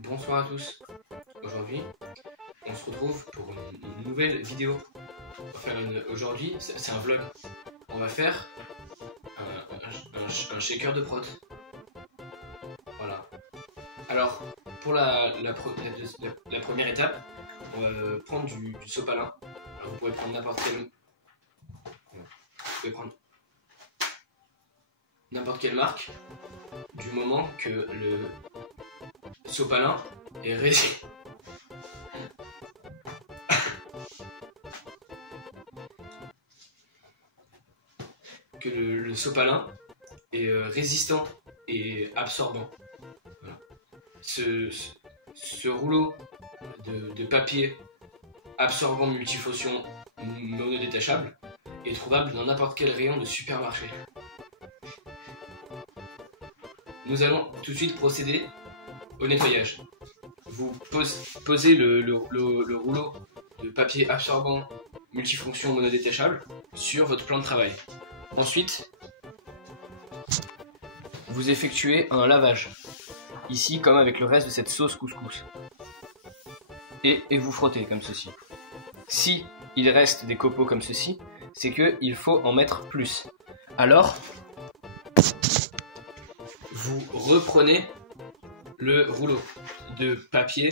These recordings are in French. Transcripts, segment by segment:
Bonsoir à tous. Aujourd'hui, on se retrouve pour une nouvelle vidéo. Aujourd'hui, c'est un vlog. On va faire un shaker de prot. Voilà. Alors, pour la première étape, on va prendre du sopalin. Alors, vous pouvez prendre n'importe quelle marque, du moment que le sopalin est résistant. Que le sopalin est résistant et absorbant. Voilà. Ce rouleau de papier absorbant multifonction monodétachable est trouvable dans n'importe quel rayon de supermarché. Nous allons tout de suite procéder au nettoyage. Vous posez le rouleau de papier absorbant multifonction monodétachable sur votre plan de travail. Ensuite, vous effectuez un lavage, ici comme avec le reste de cette sauce couscous. Et vous frottez comme ceci. Si il reste des copeaux comme ceci, c'est qu'il faut en mettre plus. Alors, vous reprenez le rouleau de papier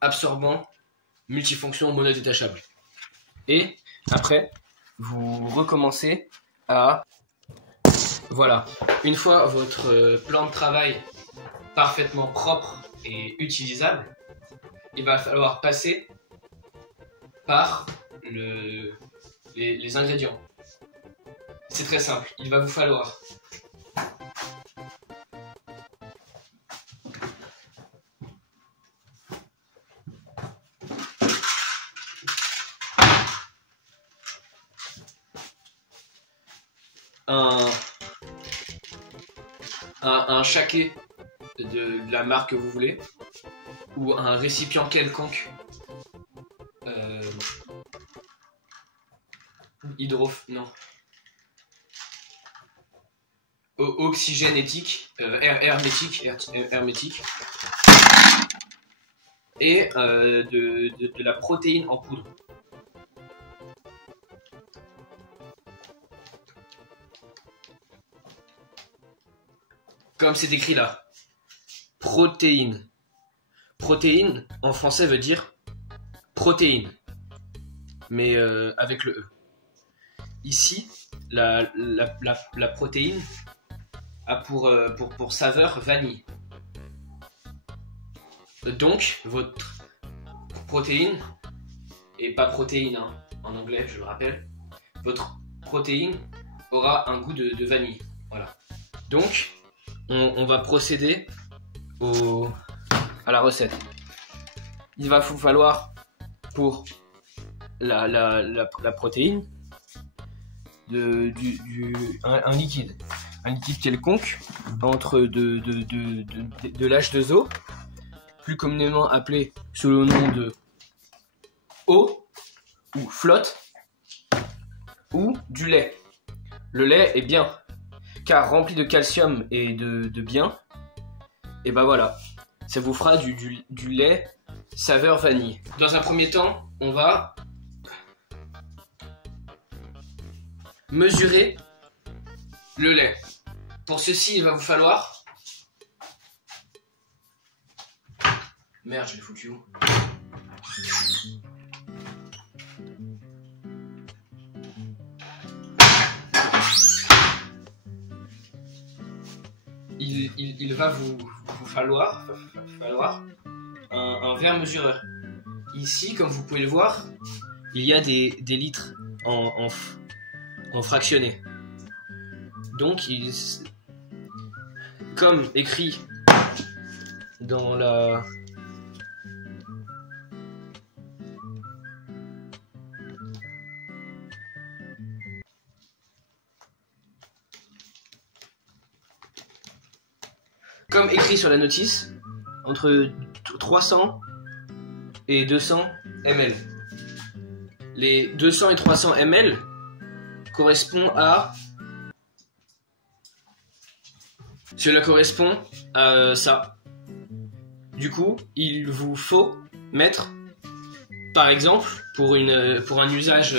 absorbant multifonction monodétachable. Et après, vous recommencez à... Voilà. Une fois votre plan de travail parfaitement propre et utilisable, il va falloir passer par les ingrédients. C'est très simple. Il va vous falloir un shaké de la marque que vous voulez, ou un récipient quelconque oxygénétique, hermétique, et de la protéine en poudre. Comme c'est écrit là, protéine. Protéine, en français, veut dire protéine, mais avec le E. Ici, la protéine a pour saveur vanille. Donc, votre protéine, et pas protéine hein, en anglais, je le rappelle, votre protéine aura un goût de vanille. Voilà. Donc, on va procéder à la recette. Il va vous falloir pour la protéine un liquide quelconque entre de l'H2O, plus communément appelé sous le nom de eau ou flotte, ou du lait. Le lait est bien, car rempli de calcium et de bien, et ben voilà, ça vous fera du lait saveur vanille. Dans un premier temps, on va mesurer le lait. Pour ceci, il va vous falloir... Merde, je l'ai foutu où? Il va vous falloir un verre mesureur. Ici, comme vous pouvez le voir, il y a des litres en fractionné. Donc, comme écrit dans la... Comme écrit sur la notice, entre 300 et 200 ml. Les 200 et 300 ml correspondent à... Cela correspond à ça. Du coup, il vous faut mettre, par exemple, pour un usage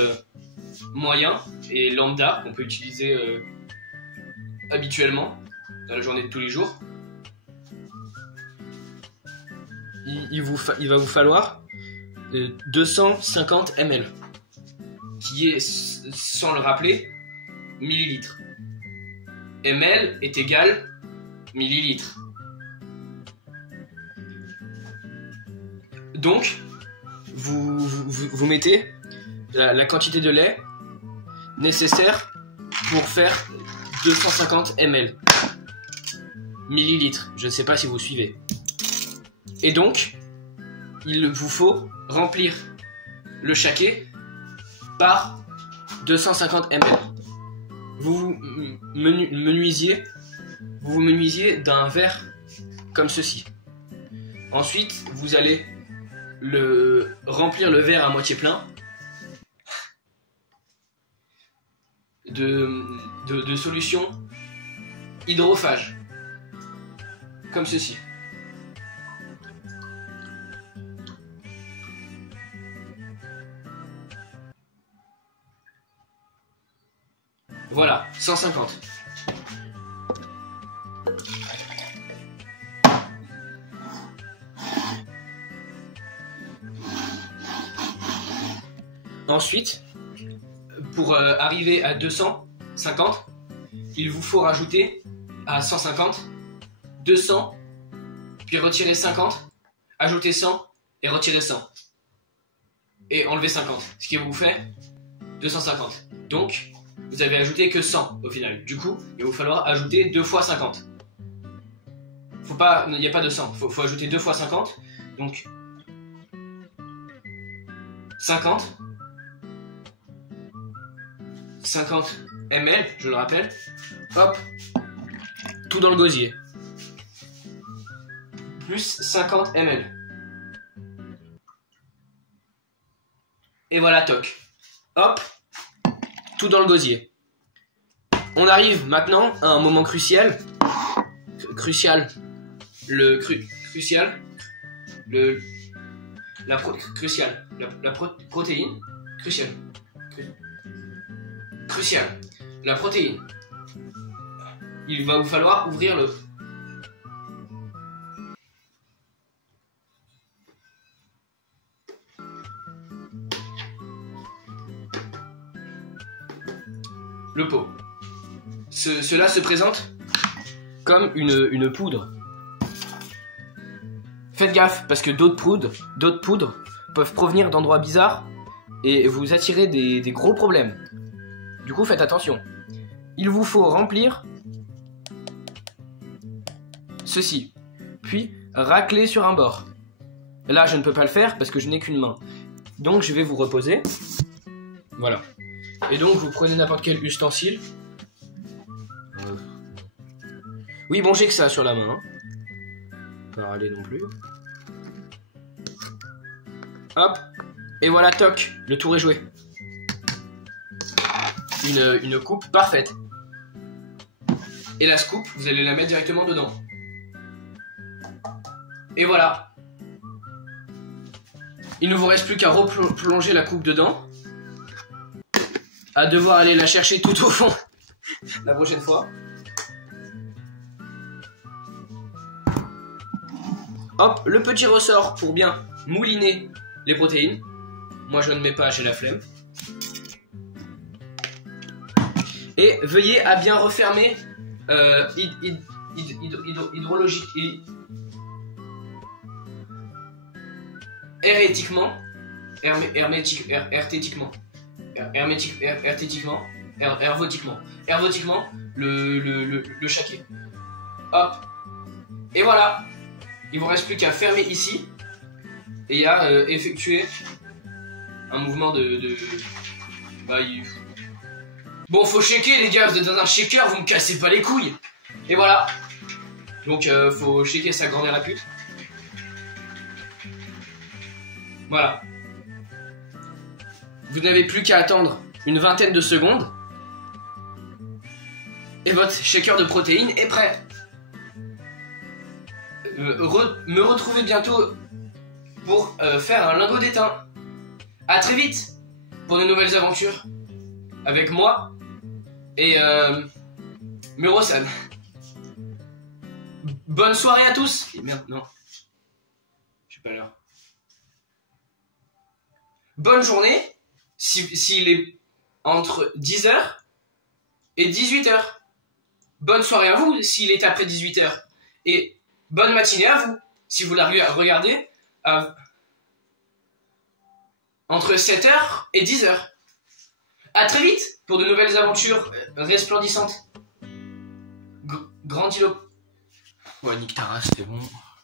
moyen et lambda qu'on peut utiliser habituellement dans la journée de tous les jours, il va vous falloir 250 ml, qui est, sans le rappeler, millilitres. ml est égal millilitres. Donc, vous mettez la quantité de lait nécessaire pour faire 250 ml. Millilitres, je ne sais pas si vous suivez. Et donc, il vous faut remplir le shaké par 250 ml. Vous menuisiez d'un verre comme ceci. Ensuite, vous allez remplir le verre à moitié plein de solution hydrophage, comme ceci. Voilà, 150. Ensuite, pour arriver à 250, il vous faut rajouter à 150, 200, puis retirer 50, ajouter 100 et retirer 100. Et enlever 50, ce qui vous fait 250. Donc, vous avez ajouté que 100 au final. Du coup, il va vous falloir ajouter 2 fois 50. Il n'y a pas de 100, faut ajouter 2 fois 50. Donc, 50 ml, je le rappelle. Hop, tout dans le gosier. Plus 50 ml. Et voilà, toc. Hop, tout dans le gosier. On arrive maintenant à un moment crucial. Crucial. Protéine. Crucial. La protéine. Il va vous falloir ouvrir le pot. Cela se présente comme une poudre. Faites gaffe, parce que d'autres poudres peuvent provenir d'endroits bizarres et vous attirer des gros problèmes. Du coup, faites attention. Il vous faut remplir ceci, puis racler sur un bord. Là, je ne peux pas le faire parce que je n'ai qu'une main. Donc, je vais vous reposer. Voilà. Et donc, vous prenez n'importe quel ustensile. Oui, bon, j'ai que ça sur la main. Pas râler non plus. Hop. Et voilà, toc. Le tour est joué. Une coupe parfaite. Et la scoop, vous allez la mettre directement dedans. Et voilà. Il ne vous reste plus qu'à replonger la coupe dedans. À devoir aller la chercher tout au fond la prochaine fois. Hop, le petit ressort pour bien mouliner les protéines. Moi je ne mets pas, j'ai la flemme. Et veuillez à bien refermer hermétiquement le shaké. Hop. Et voilà. Il vous reste plus qu'à fermer ici et à effectuer un mouvement Bon, faut shaker les gars, vous êtes dans un shaker, vous me cassez pas les couilles. Et voilà. Donc faut shaker sa grand-mère la pute. Voilà. Vous n'avez plus qu'à attendre une vingtaine de secondes et votre shaker de protéines est prêt. me retrouver bientôt pour faire un lingot d'étain. À très vite pour de nouvelles aventures avec moi et Murosan. Bonne soirée à tous. Et merde, non. Je suis pas là. Bonne journée s'il est entre 10h et 18h. Bonne soirée à vous s'il est après 18h. Et bonne matinée à vous si vous la regardez entre 7h et 10h. À très vite pour de nouvelles aventures resplendissantes. Grand îlot. Ouais, nique ta race, c'est bon.